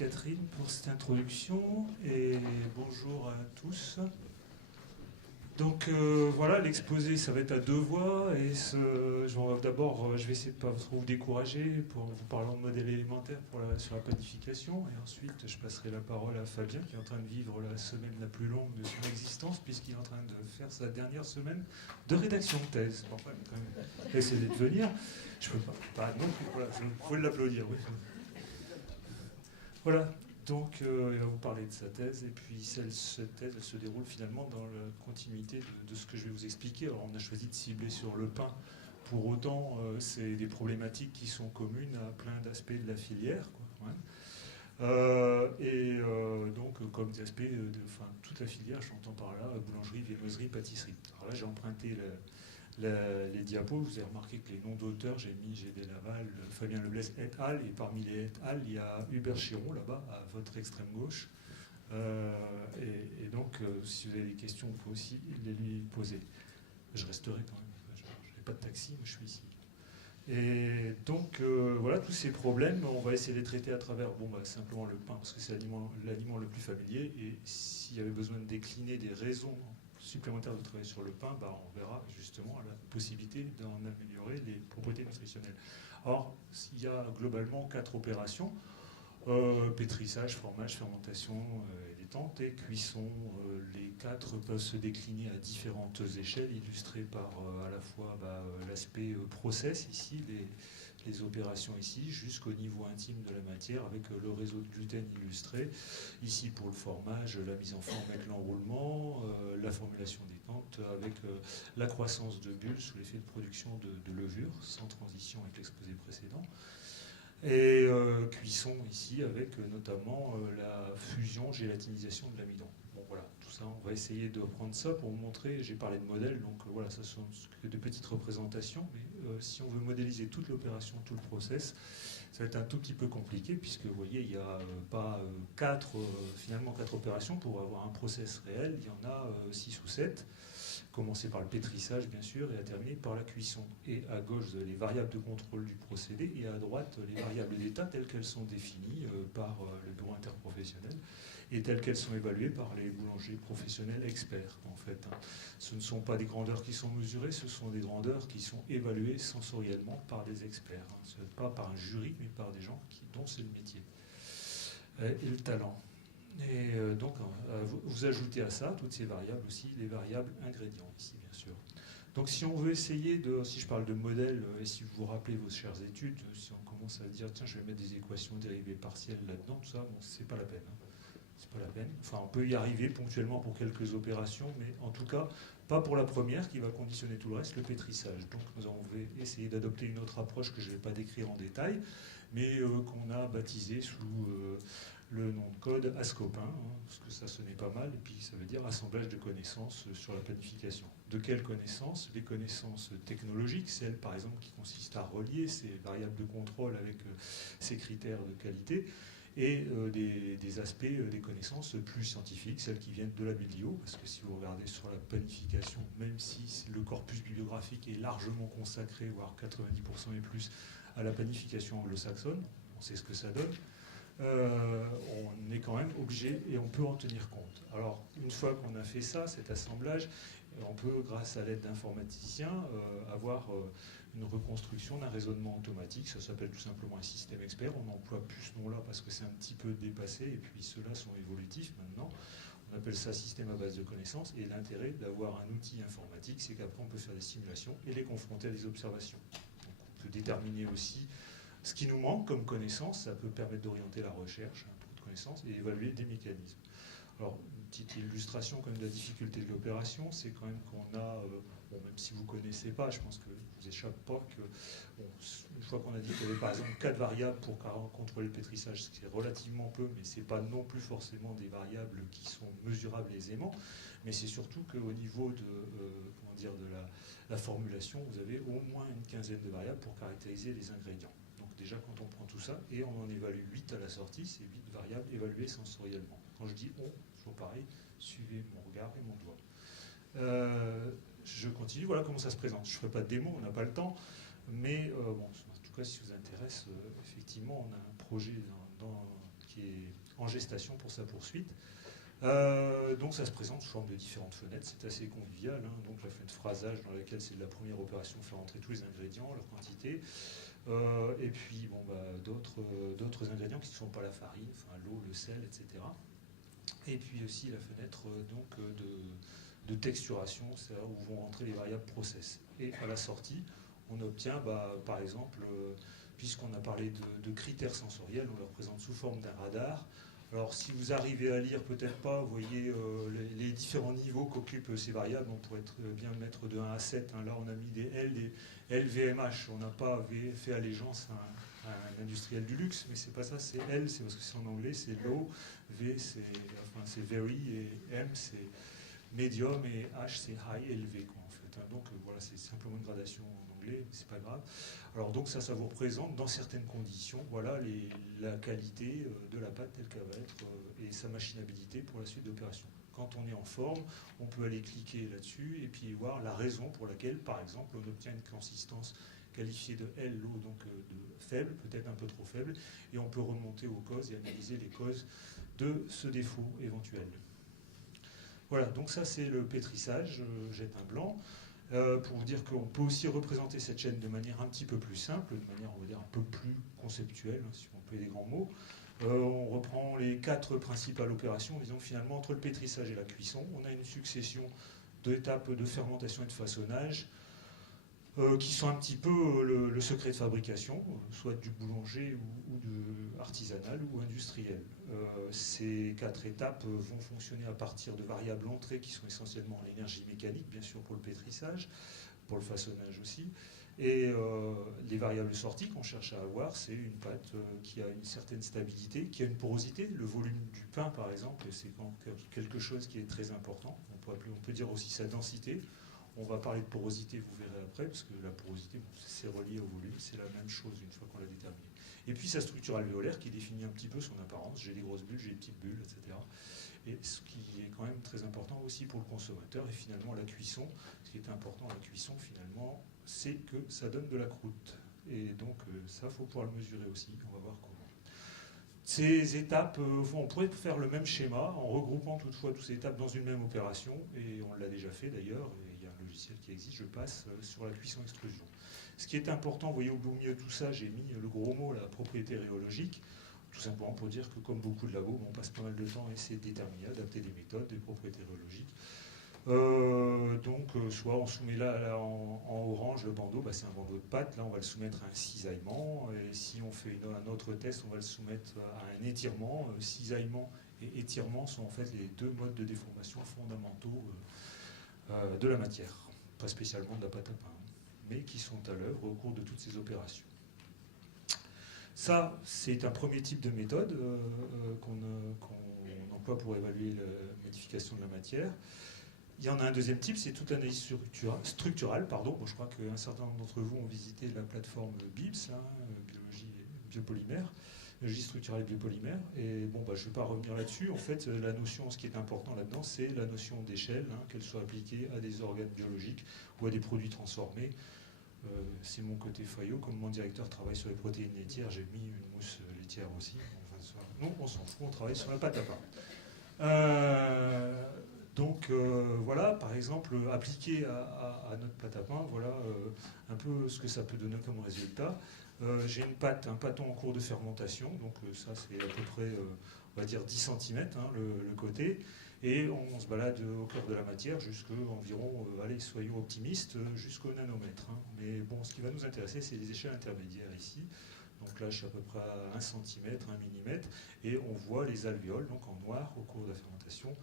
Catherine pour cette introduction et bonjour à tous. Donc voilà, l'exposé ça va être à deux voix et d'abord je vais essayer de ne pas trop vous décourager pour vous parler de modèle élémentaire sur la planification et ensuite je passerai la parole à Fabien qui est en train de vivre la semaine la plus longue de son existence puisqu'il est en train de faire sa dernière semaine de rédaction de thèse. Bon, enfin, quand même, essayez de venir. Je peux pas non plus, voilà, vous pouvez l'applaudir, oui. Voilà, donc il va vous parler de sa thèse, et puis cette thèse elle se déroule finalement dans la continuité de ce que je vais vous expliquer. Alors on a choisi de cibler sur le pain, pour autant c'est des problématiques qui sont communes à plein d'aspects de la filière, quoi, ouais. Donc comme des aspects de toute la filière, j'entends par là, boulangerie, viennoiserie, pâtisserie. Alors là j'ai emprunté les diapos, vous avez remarqué que les noms d'auteurs, j'ai mis G.D. Laval, Fabien Leblaise et al. Et parmi les et al, il y a Hubert Chiron, là-bas, à votre extrême gauche. Donc, si vous avez des questions, vous pouvez aussi les lui poser. Je resterai quand même. Je n'ai pas de taxi, mais je suis ici. Et donc, voilà, tous ces problèmes, on va essayer de les traiter à travers simplement le pain, parce que c'est l'aliment le plus familier. Et s'il y avait besoin de décliner des raisons supplémentaires de travailler sur le pain, on verra justement la possibilité d'en améliorer les propriétés nutritionnelles. Or, il y a globalement 4 opérations. Pétrissage, formage, fermentation et détente, et cuisson. Les 4 peuvent se décliner à différentes échelles, illustrées par à la fois l'aspect process ici, les opérations ici, jusqu'au niveau intime de la matière, avec le réseau de gluten illustré. Ici pour le formage, la mise en forme avec l'enroulement, la formulation détente, avec la croissance de bulles sous l'effet de production de levure, sans transition avec l'exposé précédent. Et cuisson ici avec notamment la fusion, gélatinisation de l'amidon. Bon voilà, tout ça, on va essayer de reprendre ça pour vous montrer, j'ai parlé de modèles, donc voilà, ça sont que de petites représentations, mais si on veut modéliser toute l'opération, tout le process, ça va être un tout petit peu compliqué, puisque vous voyez, il n'y a pas finalement 4 opérations pour avoir un process réel, il y en a 6 ou 7. Commencer par le pétrissage, bien sûr, et à terminer par la cuisson. Et à gauche, vous avez les variables de contrôle du procédé, et à droite, les variables d'état telles qu'elles sont définies par le bureau interprofessionnel, et telles qu'elles sont évaluées par les boulangers professionnels experts, en fait. Ce ne sont pas des grandeurs qui sont mesurées, ce sont des grandeurs qui sont évaluées sensoriellement par des experts. Ce n'est pas par un jury, mais par des gens dont c'est le métier. Et le talent. Et donc, vous ajoutez à ça, toutes ces variables aussi, les variables ingrédients ici, bien sûr. Donc, si on veut essayer si je parle de modèle, et si vous vous rappelez vos chères études, si on commence à dire, tiens, je vais mettre des équations dérivées partielles là-dedans, tout ça, c'est pas la peine. C'est pas la peine. Enfin, on peut y arriver ponctuellement pour quelques opérations, mais en tout cas, pas pour la première qui va conditionner tout le reste, le pétrissage. Donc, nous allons essayer d'adopter une autre approche que je ne vais pas décrire en détail, mais qu'on a baptisée sous le nom de code ASCOPIN, parce que ça sonnait pas mal, et puis ça veut dire assemblage de connaissances sur la planification. De quelles connaissances? Les connaissances technologiques, celles par exemple qui consistent à relier ces variables de contrôle avec ces critères de qualité, et des aspects des connaissances plus scientifiques, celles qui viennent de la biblio, parce que si vous regardez sur la planification, même si le corpus bibliographique est largement consacré, voire 90% et plus, à la planification anglo-saxonne, on sait ce que ça donne, on est quand même obligé et on peut en tenir compte. Alors, une fois qu'on a fait ça, cet assemblage, on peut, grâce à l'aide d'informaticiens, avoir une reconstruction d'un raisonnement automatique. Ça s'appelle tout simplement un système expert. On n'emploie plus ce nom-là parce que c'est un petit peu dépassé, et puis ceux-là sont évolutifs maintenant. On appelle ça système à base de connaissances, et l'intérêt d'avoir un outil informatique, c'est qu'après on peut faire des simulations et les confronter à des observations. Donc, on peut déterminer aussi ce qui nous manque comme connaissance, ça peut permettre d'orienter la recherche, un peu de connaissances, et évaluer des mécanismes. Alors, une petite illustration quand même de la difficulté de l'opération, c'est quand même qu'on a, même si vous ne connaissez pas, je pense que vous échappe pas que, une fois qu'on a dit qu'il y avait par exemple 4 variables pour contrôler le pétrissage, ce qui est relativement peu, mais ce n'est pas non plus forcément des variables qui sont mesurables aisément, mais c'est surtout qu'au niveau de la formulation, vous avez au moins une quinzaine de variables pour caractériser les ingrédients. Donc déjà, quand on prend tout ça, et on en évalue 8 à la sortie, c'est 8 variables évaluées sensoriellement. Quand je dis on, toujours pareil, suivez mon regard et mon doigt. Je continue, voilà comment ça se présente. Je ne ferai pas de démo, on n'a pas le temps, mais en tout cas, si ça vous intéresse, effectivement, on a un projet qui est en gestation pour sa poursuite. Donc ça se présente sous forme de différentes fenêtres, c'est assez convivial. Hein. Donc la fenêtre phrasage dans laquelle c'est de la première opération, faire entrer tous les ingrédients, leur quantité. Et puis bon, d'autres ingrédients qui ne sont pas la farine, enfin, l'eau, le sel, etc. Et puis aussi la fenêtre de texturation, c'est là où vont rentrer les variables process. Et à la sortie, on obtient par exemple, puisqu'on a parlé de critères sensoriels, on les représente sous forme d'un radar. Alors si vous arrivez à lire, peut-être pas, vous voyez les différents niveaux qu'occupent ces variables, on pourrait bien mettre de 1 à 7. Hein. Là on a mis des L, des LVMH, on n'a pas fait allégeance à un industriel du luxe, mais c'est pas ça, c'est L, c'est parce que c'est en anglais, c'est low, V c'est very, et M c'est medium, et H c'est high, élevé quoi, en fait. Hein. Donc voilà, c'est simplement une gradation en anglais, mais c'est pas grave. Alors donc ça vous représente dans certaines conditions, voilà la qualité de la pâte telle qu'elle va être et sa machinabilité pour la suite d'opération. Quand on est en forme, on peut aller cliquer là-dessus et puis voir la raison pour laquelle, par exemple, on obtient une consistance qualifiée de L, low, donc de faible, peut-être un peu trop faible, et on peut remonter aux causes et analyser les causes de ce défaut éventuel. Voilà, donc ça c'est le pétrissage, je jette un blanc. Pour vous dire qu'on peut aussi représenter cette chaîne de manière un petit peu plus simple, de manière, on va dire, un peu plus conceptuelle, hein, si on peut des grands mots. On reprend les 4 principales opérations, disons finalement entre le pétrissage et la cuisson, on a une succession d'étapes de fermentation et de façonnage qui sont un petit peu le secret de fabrication, soit du boulanger ou de artisanal ou industriel. Ces 4 étapes vont fonctionner à partir de variables entrées qui sont essentiellement l'énergie mécanique, bien sûr pour le pétrissage, pour le façonnage aussi. Et les variables sorties qu'on cherche à avoir, c'est une pâte qui a une certaine stabilité, qui a une porosité. Le volume du pain, par exemple, c'est quelque chose qui est très important. On peut dire aussi sa densité. On va parler de porosité, vous verrez après, parce que la porosité, c'est relié au volume, c'est la même chose une fois qu'on l'a déterminé. Et puis sa structure alvéolaire qui définit un petit peu son apparence. J'ai des grosses bulles, j'ai des petites bulles, etc. Et ce qui est quand même très important aussi pour le consommateur. Et finalement, la cuisson, ce qui est important à la cuisson, finalement, c'est que ça donne de la croûte. Et donc, ça, il faut pouvoir le mesurer aussi. On va voir comment. Ces étapes, on pourrait faire le même schéma en regroupant toutefois toutes ces étapes dans une même opération. Et on l'a déjà fait d'ailleurs. Il y a un logiciel qui existe. Je passe sur la cuisson-extrusion. Ce qui est important, vous voyez au beau milieu de tout ça, j'ai mis le gros mot, la propriété rhéologique. Tout simplement pour dire que, comme beaucoup de labos, on passe pas mal de temps à essayer de déterminer, adapter des méthodes, des propriétés rhéologiques. Soit on soumet là en orange le bandeau, c'est un bandeau de pâte, là on va le soumettre à un cisaillement, et si on fait un autre test, on va le soumettre à un étirement. Cisaillement et étirement sont en fait les 2 modes de déformation fondamentaux de la matière, pas spécialement de la pâte à pain, mais qui sont à l'œuvre au cours de toutes ces opérations. Ça, c'est un premier type de méthode qu'on emploie pour évaluer la modification de la matière. Il y en a un deuxième type, c'est toute l'analyse structurale. Bon, je crois qu'un certain nombre d'entre vous ont visité la plateforme BIBS, biologie et biopolymère, biologie structurale et biopolymère. Et bon, je ne vais pas revenir là-dessus. En fait, la notion, ce qui est important là-dedans, c'est la notion d'échelle, qu'elle soit appliquée à des organes biologiques ou à des produits transformés. C'est mon côté Fayot. Comme mon directeur travaille sur les protéines laitières, j'ai mis une mousse laitière aussi. Non, on s'en fout, on travaille sur la pâte à pain. Voilà, par exemple, appliqué à notre pâte à pain, voilà un peu ce que ça peut donner comme résultat. J'ai un pâton en cours de fermentation, donc ça c'est à peu près, on va dire 10 cm le côté. Et on se balade au cœur de la matière jusqu'à environ, allez, soyons optimistes, jusqu'au nanomètre. Mais bon, ce qui va nous intéresser, c'est les échelles intermédiaires ici. Donc là, je suis à peu près à 1 cm, 1 mm, et on voit les alvéoles, donc en noir, au cours de la fermentation.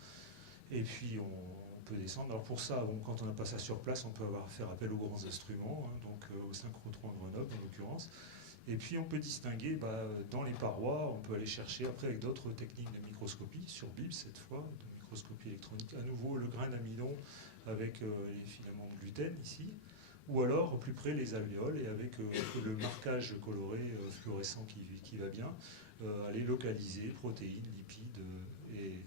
Et puis, on peut descendre. Alors pour ça, quand on n'a pas ça sur place, on peut faire appel aux grands instruments, donc au synchrotron de Grenoble, en l'occurrence. Et puis, on peut distinguer, dans les parois, on peut aller chercher après avec d'autres techniques de microscopie, sur BIBS cette fois, de microscopie électronique, à nouveau le grain d'amidon avec les filaments de gluten ici, ou alors au plus près les alvéoles et avec le marquage coloré fluorescent qui va bien, aller localiser protéines, lipides et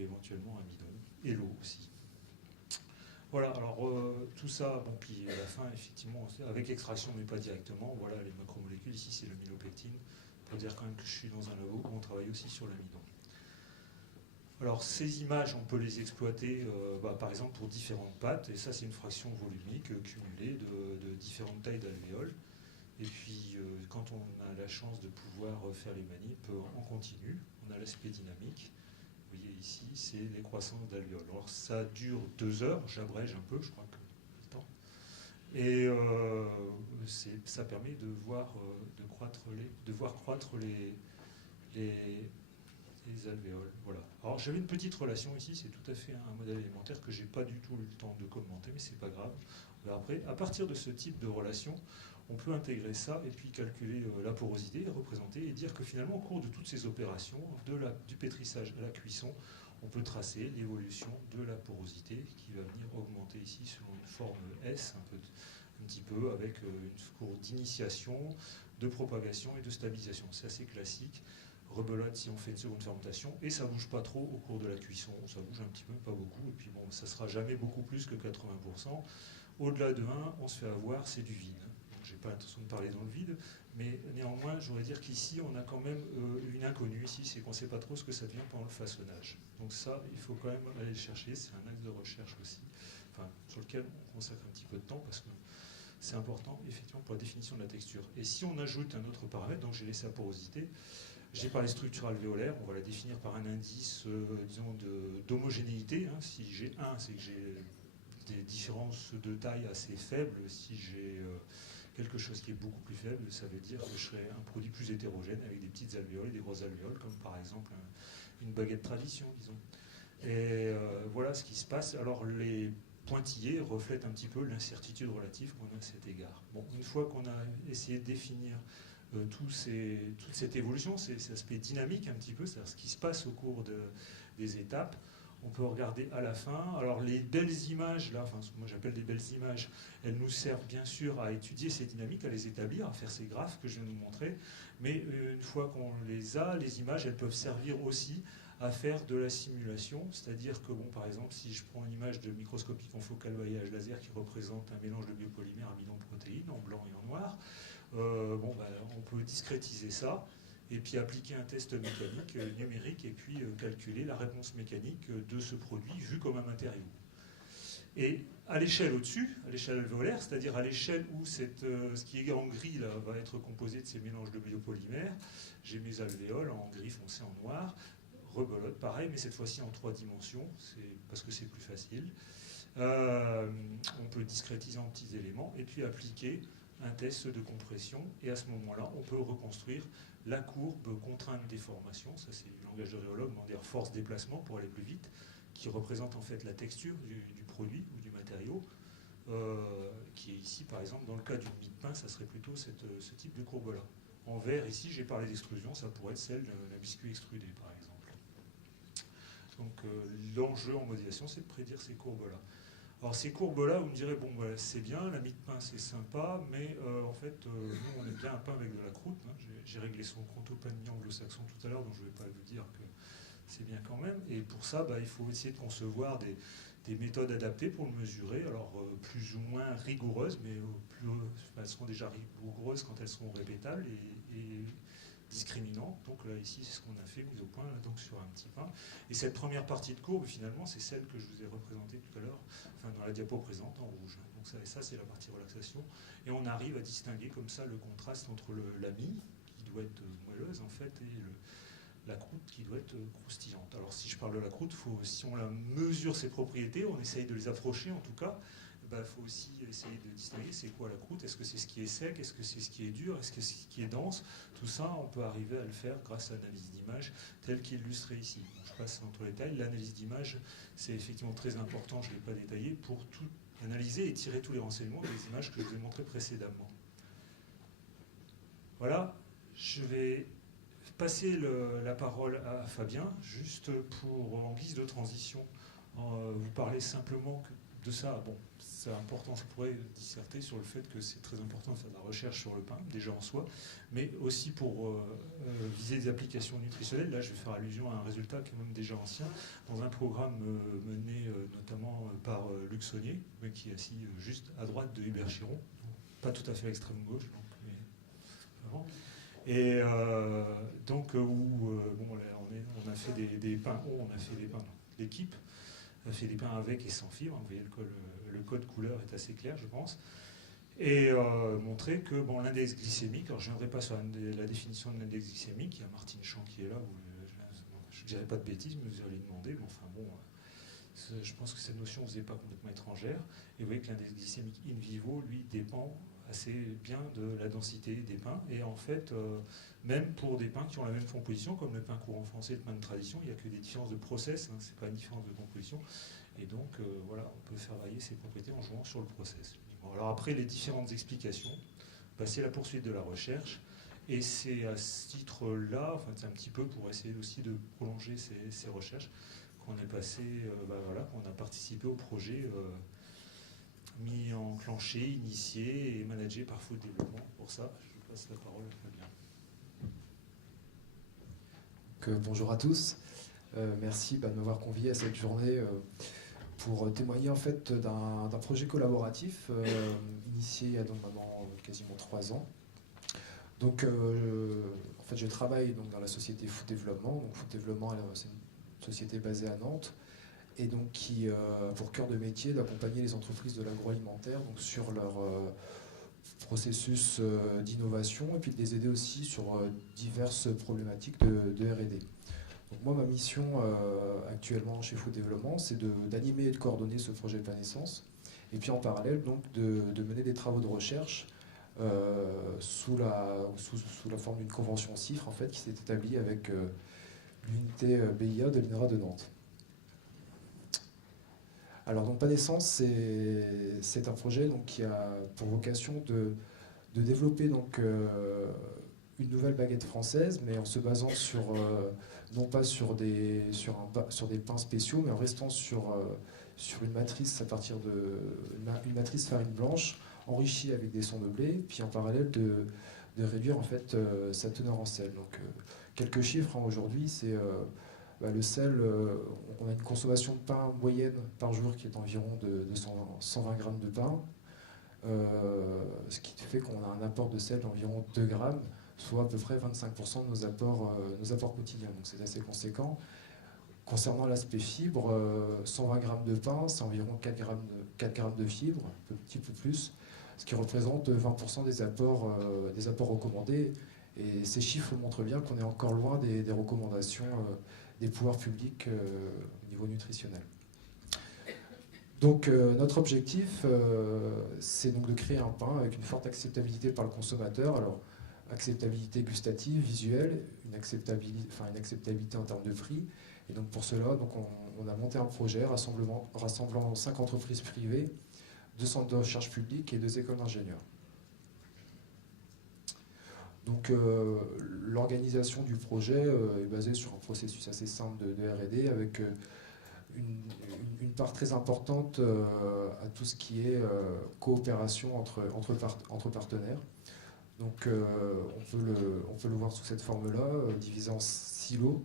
éventuellement amidon, et l'eau aussi. Voilà, alors tout ça, puis à la fin, effectivement, avec extraction, mais pas directement, voilà les macromolécules, ici c'est le mylopectine, pour dire quand même que je suis dans un labo où on travaille aussi sur l'amidon. Alors ces images, on peut les exploiter par exemple pour différentes pattes, et ça c'est une fraction volumique cumulée de différentes tailles d'alvéoles. Et puis quand on a la chance de pouvoir faire les manips en continu, on a l'aspect dynamique. Vous voyez ici, c'est les croissances d'alvéoles. Alors ça dure 2 heures, j'abrège un peu, je crois que le temps. Et ça permet de voir, de voir croître les alvéoles. Voilà. Alors j'avais une petite relation ici, c'est tout à fait un modèle élémentaire que j'ai pas du tout eu le temps de commenter, mais c'est pas grave. Après, à partir de ce type de relation, on peut intégrer ça et puis calculer la porosité, représenter et dire que finalement, au cours de toutes ces opérations, du pétrissage à la cuisson, on peut tracer l'évolution de la porosité qui va venir augmenter ici selon une forme S, un petit peu avec une courbe d'initiation, de propagation et de stabilisation. C'est assez classique. Rebelote si on fait une seconde fermentation, et ça bouge pas trop au cours de la cuisson, ça bouge un petit peu, pas beaucoup, et puis bon, ça sera jamais beaucoup plus que 80%. Au-delà de 1, on se fait avoir, c'est du vide. Donc j'ai pas l'intention de parler dans le vide, mais néanmoins, je voudrais dire qu'ici, on a quand même une inconnue ici, c'est qu'on sait pas trop ce que ça devient pendant le façonnage. Donc ça, il faut quand même aller le chercher, c'est un axe de recherche aussi, enfin, sur lequel on consacre un petit peu de temps, parce que c'est important, effectivement, pour la définition de la texture. Et si on ajoute un autre paramètre, donc j'ai laissé la porosité, j'ai parlé structure alvéolaire, on va la définir par un indice, disons, d'homogénéité. Hein. Si j'ai 1, c'est que j'ai des différences de taille assez faibles. Si j'ai quelque chose qui est beaucoup plus faible, ça veut dire que je serai un produit plus hétérogène avec des petites alvéoles et des grosses alvéoles, comme par exemple une baguette tradition, disons. Et voilà ce qui se passe. Alors les pointillés reflètent un petit peu l'incertitude relative qu'on a à cet égard. Bon, une fois qu'on a essayé de définir toute cette évolution, cet aspect dynamique un petit peu, c'est-à-dire ce qui se passe au cours des étapes, on peut regarder à la fin. Alors les belles images, là, enfin, ce que moi j'appelle des belles images, elles nous servent bien sûr à étudier ces dynamiques, à les établir, à faire ces graphes que je viens de vous montrer, mais une fois qu'on les a, les images, elles peuvent servir aussi à faire de la simulation, c'est-à-dire que, bon, par exemple, si je prends une image de microscopique en focal voyage laser qui représente un mélange de biopolymères amidon protéines en blanc et en noir, on peut discrétiser ça et puis appliquer un test mécanique numérique et puis calculer la réponse mécanique de ce produit vu comme un matériau. Et à l'échelle au-dessus, à l'échelle alvéolaire, c'est-à-dire à l'échelle où ce qui est en gris là, va être composé de ces mélanges de biopolymères, j'ai mes alvéoles en gris foncé en noir, rebelote pareil, mais cette fois-ci en 3 dimensions, parce que c'est plus facile. On peut discrétiser en petits éléments et puis appliquer un test de compression, et à ce moment-là, on peut reconstruire la courbe contrainte-déformation, ça c'est du langage de rhéologue, on va dire force-déplacement pour aller plus vite, qui représente en fait la texture du produit ou du matériau, qui est ici par exemple, dans le cas d'une mie de pain, ça serait plutôt ce type de courbe-là. En vert, ici, j'ai parlé d'extrusion, ça pourrait être celle d'un biscuit extrudé par exemple. Donc l'enjeu en modélisation, c'est de prédire ces courbes-là. Alors ces courbes-là, vous me direz, bon, bah, c'est bien, la mie de pain c'est sympa, mais en fait, nous on aime bien un pain avec de la croûte. Hein. J'ai réglé son compte au pain de mie anglo-saxon tout à l'heure, donc je ne vais pas vous dire que c'est bien quand même. Et pour ça, il faut essayer de concevoir des méthodes adaptées pour le mesurer, alors plus ou moins rigoureuses, mais elles seront déjà rigoureuses quand elles seront répétables et discriminantes. Donc là, ici, c'est ce qu'on a fait, mis au point, là, donc sur un petit pain. Et cette première partie de courbe, finalement, c'est celle que je vous ai représentée tout à l'heure, enfin dans la diapo présente, en rouge. Donc ça c'est la partie relaxation. Et on arrive à distinguer comme ça le contraste entre la mie, qui doit être moelleuse en fait, et la croûte qui doit être croustillante. Alors si je parle de la croûte, si on la mesure ses propriétés, on essaye de les approcher en tout cas, il faut aussi essayer de distinguer c'est quoi la croûte, est-ce que c'est ce qui est sec, est-ce que c'est ce qui est dur, est-ce que c'est ce qui est dense. Tout ça, on peut arriver à le faire grâce à l'analyse d'image telle qu'illustrée ici. Bon, je passe entre les détails. L'analyse d'image, c'est effectivement très important, je ne l'ai pas détaillé, pour tout analyser et tirer tous les renseignements des images que je vous ai montrées précédemment. Voilà, je vais passer la parole à Fabien, juste pour, en guise de transition, vous parler simplement de ça. Bon, c'est important, je pourrais disserter sur le fait que c'est très important de faire de la recherche sur le pain, déjà en soi, mais aussi pour viser des applications nutritionnelles. Là, je vais faire allusion à un résultat quand même déjà ancien, dans un programme mené notamment par Luc Saunier, mais qui est assis juste à droite de Hubert Chiron, pas tout à fait à l'extrême gauche, donc, mais vraiment. Et donc, on a fait des pains, l'équipe a fait des pains avec et sans fibre. Vous voyez, le code couleur est assez clair, je pense. Et montrer que l'index glycémique, alors je ne reviendrai pas sur la définition de l'index glycémique, il y a Martine Champ qui est là, je ne dirais pas de bêtises, mais vous allez demander, mais enfin bon, je pense que cette notion ne vous est pas complètement étrangère. Et vous voyez que l'index glycémique in vivo, lui, dépend assez bien de la densité des pains. Et en fait, même pour des pains qui ont la même composition, comme le pain courant français et le pain de tradition, il n'y a que des différences de process, ce n'est pas une différence de composition. Et donc, voilà, on peut faire varier ses propriétés en jouant sur le process. Bon, alors après, les différentes explications, c'est la poursuite de la recherche. Et c'est à ce titre-là, enfin, c'est un petit peu pour essayer aussi de prolonger ces recherches, qu'on est passé, qu'on a participé au projet mis enclenché, initié et managé par Food Développement. Pour ça, je passe la parole à Fabien. Bonjour à tous. Merci de m'avoir convié à cette journée pour témoigner en fait d'un projet collaboratif initié il y a donc maintenant quasiment 3 ans. Donc, en fait, je travaille donc dans la société Food Développement. Donc, Food Développement, c'est une société basée à Nantes et donc qui a pour cœur de métier d'accompagner les entreprises de l'agroalimentaire donc sur leur processus d'innovation et puis de les aider aussi sur diverses problématiques de R&D. Donc moi, ma mission actuellement chez Food Développement, c'est d'animer et de coordonner ce projet de Pain Essence et puis en parallèle donc de mener des travaux de recherche sous la forme d'une convention CIFRE en fait, qui s'est établie avec l'unité BIA de l'INRA de Nantes. Alors donc Pain Essence, c'est un projet donc, qui a pour vocation de développer donc, une nouvelle baguette française, mais en se basant non pas sur des pains spéciaux, mais en restant sur une matrice à partir une matrice farine blanche, enrichie avec des sons de blé, puis en parallèle de réduire en fait sa teneur en sel. Donc quelques chiffres aujourd'hui, c'est le sel, on a une consommation de pain moyenne par jour qui est environ de 120 grammes de pain, ce qui fait qu'on a un apport de sel d'environ 2 grammes, soit à peu près 25% de nos apports quotidiens. Donc c'est assez conséquent. Concernant l'aspect fibre, 120 grammes de pain, c'est environ 4 grammes de fibre, un petit peu plus, ce qui représente 20% des apports recommandés. Et ces chiffres montrent bien qu'on est encore loin des recommandations des pouvoirs publics au niveau nutritionnel. Donc notre objectif, c'est donc de créer un pain avec une forte acceptabilité par le consommateur. Alors, acceptabilité gustative, visuelle, une acceptabilité en termes de prix. Et donc pour cela, donc on a monté un projet rassemblant 5 entreprises privées, 2 centres de recherche publics et 2 écoles d'ingénieurs. Donc l'organisation du projet est basée sur un processus assez simple de R&D avec une part très importante à tout ce qui est coopération entre partenaires. Donc on peut le voir sous cette forme-là, divisé en silos.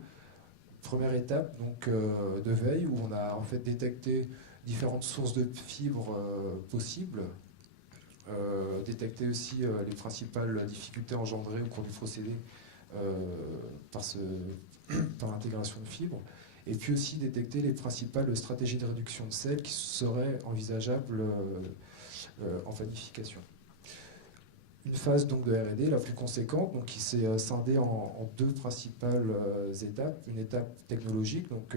Première étape donc, de veille où on a en fait détecté différentes sources de fibres possibles, détecter aussi les principales difficultés engendrées au cours du procédé par l'intégration de fibres, et puis aussi détecter les principales stratégies de réduction de sel qui seraient envisageables en panification. Une phase donc, de R&D la plus conséquente, donc, qui s'est scindée en 2 principales étapes. Une étape technologique, donc,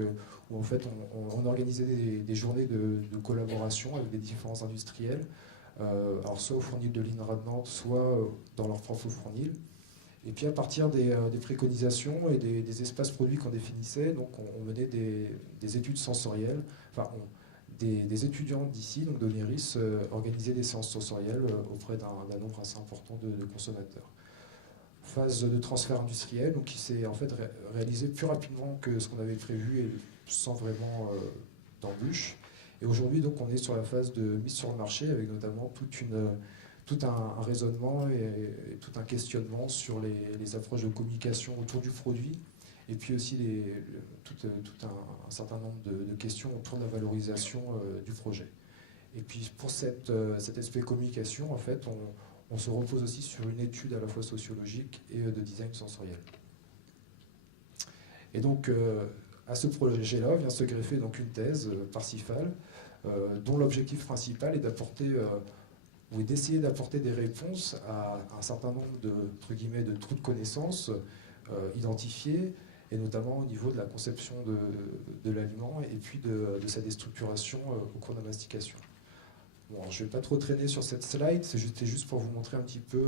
où en fait on organisait des journées de collaboration avec des différents industriels, alors soit au fournil de l'INRA de Nantes, soit dans leur propre fournil. Et puis à partir des préconisations et des espaces produits qu'on définissait, donc on menait des études sensorielles, enfin des étudiants d'ici, donc de l'INRIS, organisaient des séances sensorielles auprès d'un nombre assez important de consommateurs. Phase de transfert industriel, donc qui s'est en fait réalisée plus rapidement que ce qu'on avait prévu et sans vraiment d'embûches. Et aujourd'hui, donc, on est sur la phase de mise sur le marché avec notamment tout un raisonnement et tout un questionnement sur les approches de communication autour du produit, et puis aussi tout un certain nombre de questions autour de la valorisation du projet. Et puis pour cet aspect communication, en fait, on se repose aussi sur une étude à la fois sociologique et de design sensoriel. Et donc, à ce projet-là vient se greffer donc une thèse Parsifal, dont l'objectif principal est d'apporter ou d'essayer d'apporter des réponses à un certain nombre de, entre guillemets, de trous de connaissances identifiés, et notamment au niveau de la conception de l'aliment et puis de sa déstructuration au cours de la mastication. Bon, je ne vais pas trop traîner sur cette slide, c'était juste pour vous montrer un petit peu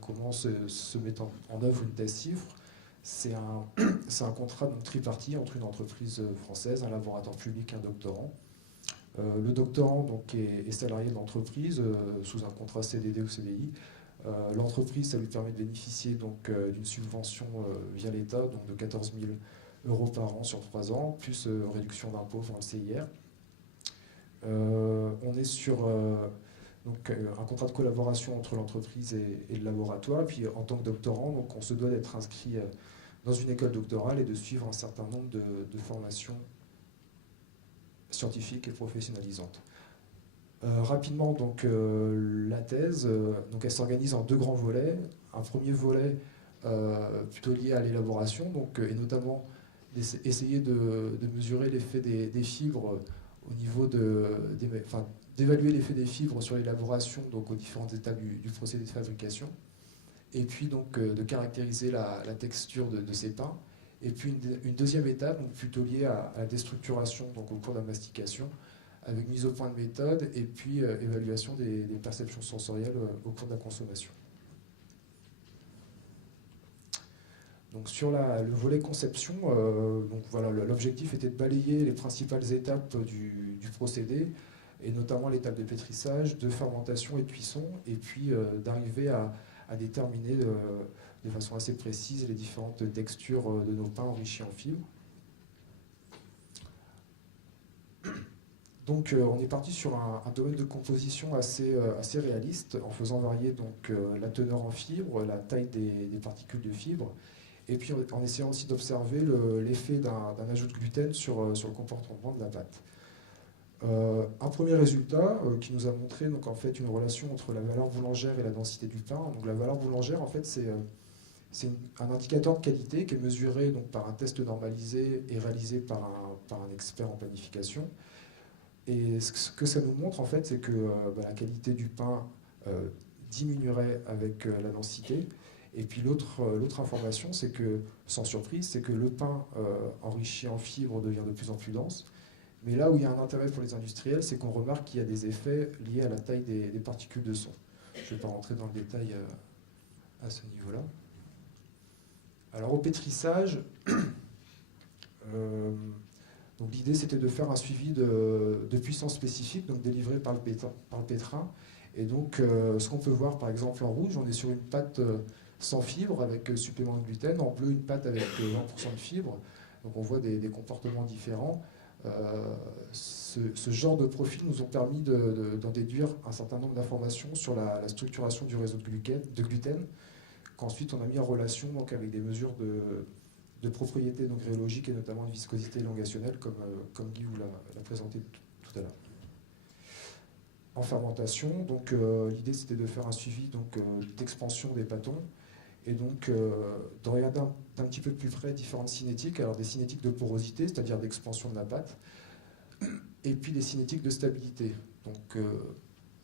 comment se met en œuvre une thèse CIFRE. C'est un contrat donc, tripartite entre une entreprise française, un laboratoire public et un doctorant. Le doctorant donc, est salarié de l'entreprise sous un contrat CDD ou CDI. L'entreprise, ça lui permet de bénéficier d'une subvention via l'État donc de 14 000 € par an sur 3 ans, plus réduction d'impôts pour le CIR. On est sur un contrat de collaboration entre l'entreprise et le laboratoire. Et puis en tant que doctorant, donc, on se doit d'être inscrit dans une école doctorale et de suivre un certain nombre de formations scientifiques et professionnalisantes. Rapidement, donc, la thèse, donc, elle s'organise en 2 grands volets. Un premier volet plutôt lié à l'élaboration, et notamment essayer de mesurer l'effet des fibres au niveau d'évaluer l'effet des fibres sur l'élaboration, donc aux différentes étapes du procédé de fabrication, et puis donc de caractériser la texture de ces pains. Et puis une deuxième étape, donc plutôt liée à la déstructuration, donc au cours de la mastication, avec mise au point de méthode et puis évaluation des perceptions sensorielles au cours de la consommation. Donc sur le volet conception, donc voilà, l'objectif était de balayer les principales étapes du procédé, et notamment l'étape de pétrissage, de fermentation et de cuisson, et puis d'arriver à déterminer de façon assez précise les différentes textures de nos pains enrichis en fibres. Donc on est parti sur un domaine de composition assez réaliste, en faisant varier donc, la teneur en fibres, la taille des particules de fibres, et puis en essayant aussi d'observer l'effet d'un ajout de gluten sur le comportement de la pâte. Un premier résultat qui nous a montré donc, en fait, une relation entre la valeur boulangère et la densité du pain. Donc, la valeur boulangère, en fait, c'est un indicateur de qualité qui est mesuré donc, par un test normalisé et réalisé par un expert en planification. Et ce que ça nous montre, en fait, c'est que la qualité du pain diminuerait avec la densité. Et puis l'autre information, c'est que, sans surprise, c'est que le pain enrichi en fibres devient de plus en plus dense. Mais là où il y a un intérêt pour les industriels, c'est qu'on remarque qu'il y a des effets liés à la taille des particules de son. Je ne vais pas rentrer dans le détail à ce niveau-là. Alors au pétrissage, l'idée c'était de faire un suivi de puissance spécifique, donc délivré par le pétrin. Et donc ce qu'on peut voir par exemple en rouge, on est sur une pâte sans fibre avec supplément de gluten, en bleu une pâte avec 20% de fibres. Donc on voit des comportements différents. Ce genre de profils nous ont permis d'en déduire un certain nombre d'informations sur la structuration du réseau de gluten, qu'ensuite on a mis en relation donc, avec des mesures de propriétés donc, rhéologiques et notamment de viscosité élongationnelle, comme Guy vous l'a présenté tout à l'heure. En fermentation, donc l'idée c'était de faire un suivi d'expansion des pâtons, et donc de regarder d'un petit peu plus près différentes cinétiques, alors des cinétiques de porosité, c'est-à-dire d'expansion de la pâte, et puis des cinétiques de stabilité. Donc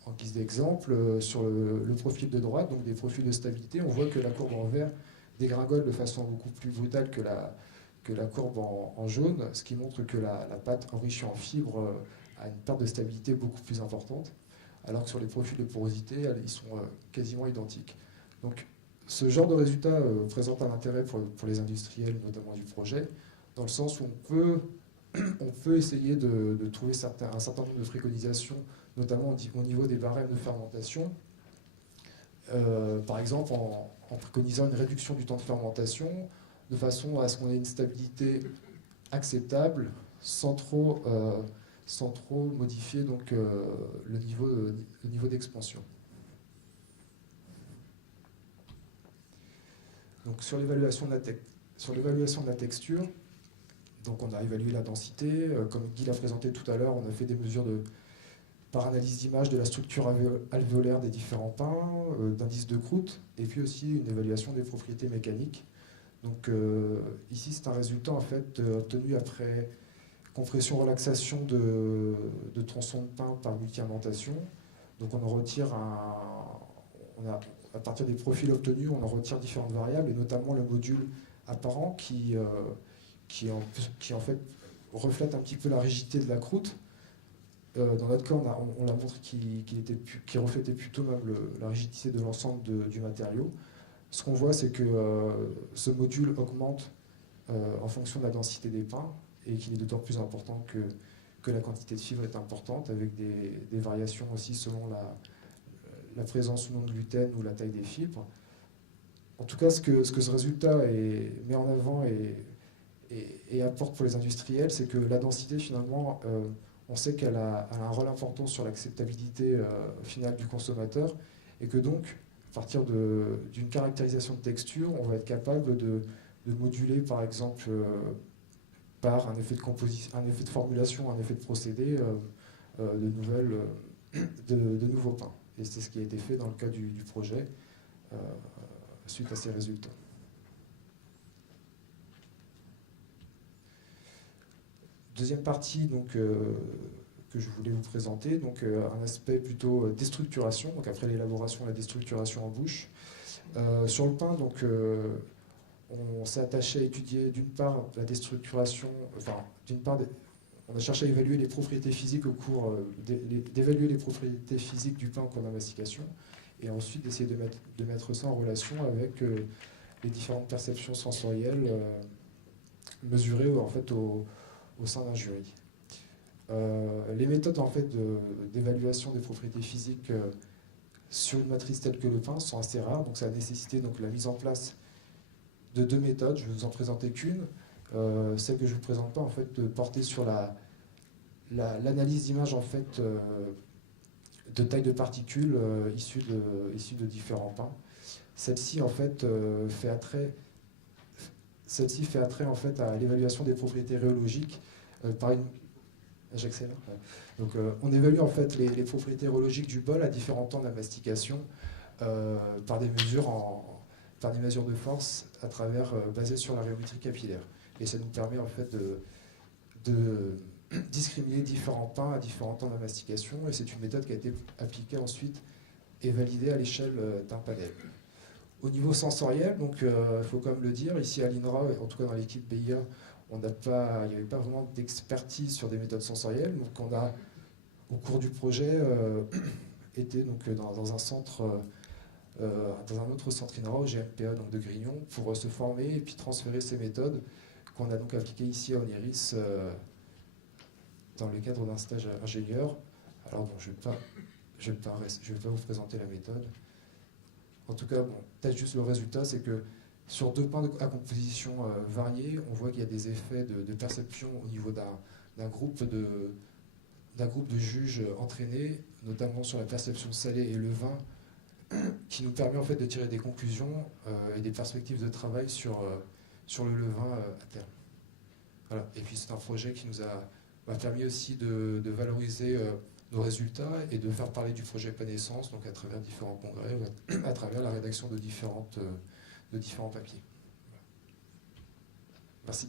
en guise d'exemple, sur le profil de droite, donc des profils de stabilité, on voit que la courbe en vert dégringole de façon beaucoup plus brutale que la courbe en jaune, ce qui montre que la pâte enrichie en fibres a une perte de stabilité beaucoup plus importante, alors que sur les profils de porosité, ils sont quasiment identiques. Donc, ce genre de résultat présente un intérêt pour les industriels, notamment du projet, dans le sens où on peut essayer de trouver un certain nombre de préconisations, notamment au niveau des barèmes de fermentation. Par exemple, en préconisant une réduction du temps de fermentation, de façon à ce qu'on ait une stabilité acceptable, sans trop modifier donc, le niveau d'expansion. Donc, sur l'évaluation de la texture, donc on a évalué la densité. Comme Guy l'a présenté tout à l'heure, on a fait des mesures par analyse d'image de la structure alvéolaire des différents pains, d'indices de croûte, et puis aussi une évaluation des propriétés mécaniques, Donc ici, c'est un résultat en fait obtenu après compression-relaxation de tronçons de pin par multi-indentation. Donc on en retire à partir des profils obtenus, on en retire différentes variables, et notamment le module apparent qui en fait reflète un petit peu la rigidité de la croûte. Dans notre cas, on l'a montré qu'il reflétait plutôt même la rigidité de l'ensemble du matériau. Ce qu'on voit, c'est que ce module augmente en fonction de la densité des pins, et qu'il est d'autant plus important que la quantité de fibres est importante, avec des variations aussi selon la présence ou non de gluten ou la taille des fibres. En tout cas, ce que ce résultat met en avant et apporte pour les industriels, c'est que la densité, finalement, on sait qu'elle a un rôle important sur l'acceptabilité finale du consommateur, et que donc, à partir d'une caractérisation de texture, on va être capable de moduler, par exemple, par un effet de formulation, un effet de procédé, de nouveaux pains. Et c'est ce qui a été fait dans le cas du projet, suite à ces résultats. Deuxième partie donc, que je voulais vous présenter, donc, un aspect plutôt déstructuration, donc après l'élaboration et la déstructuration en bouche. Sur le pain, donc, on s'est attaché à étudier d'une part la déstructuration, enfin d'une part on a cherché à évaluer les propriétés physiques d'évaluer les propriétés physiques du pain au cours de la mastication, et ensuite d'essayer de mettre ça en relation avec les différentes perceptions sensorielles mesurées en fait au sein d'un jury. Les méthodes en fait d'évaluation des propriétés physiques sur une matrice telle que le pain sont assez rares, donc ça a nécessité donc la mise en place de deux méthodes. Je vais vous en présenter qu'une. Celle que je ne vous présente pas en fait portait sur l'analyse d'images en fait de taille de particules issues de différents pains. Celle-ci en fait fait attrait en fait à l'évaluation des propriétés rhéologiques par une. J'accélère. Donc on évalue en fait les propriétés rhéologiques du bol à différents temps de la mastication par des mesures de force basées sur la rhéométrie capillaire. Et ça nous permet en fait de discriminer différents pains à différents temps de la mastication, et c'est une méthode qui a été appliquée ensuite et validée à l'échelle d'un panel. Au niveau sensoriel, donc il faut quand même le dire, ici à l'INRA, en tout cas dans l'équipe BIA, il n'y avait pas vraiment d'expertise sur des méthodes sensorielles, donc on a, au cours du projet, été donc, dans un centre, dans un autre centre INRA, au GMPA donc de Grignon, pour se former et puis transférer ces méthodes qu'on a donc appliquées ici à Oniris dans le cadre d'un stage ingénieur. Alors bon, je vais pas vous présenter la méthode. En tout cas, bon, peut-être juste le résultat, c'est que sur deux pains à composition variée, on voit qu'il y a des effets de perception au niveau d'un groupe de juges entraînés, notamment sur la perception salée et le vin, qui nous permet en fait de tirer des conclusions et des perspectives de travail sur le levain à terme. Voilà. Et puis c'est un projet qui nous a permis aussi de valoriser nos résultats et de faire parler du projet Panescence, donc à travers différents congrès, à travers la rédaction de différents papiers. Merci.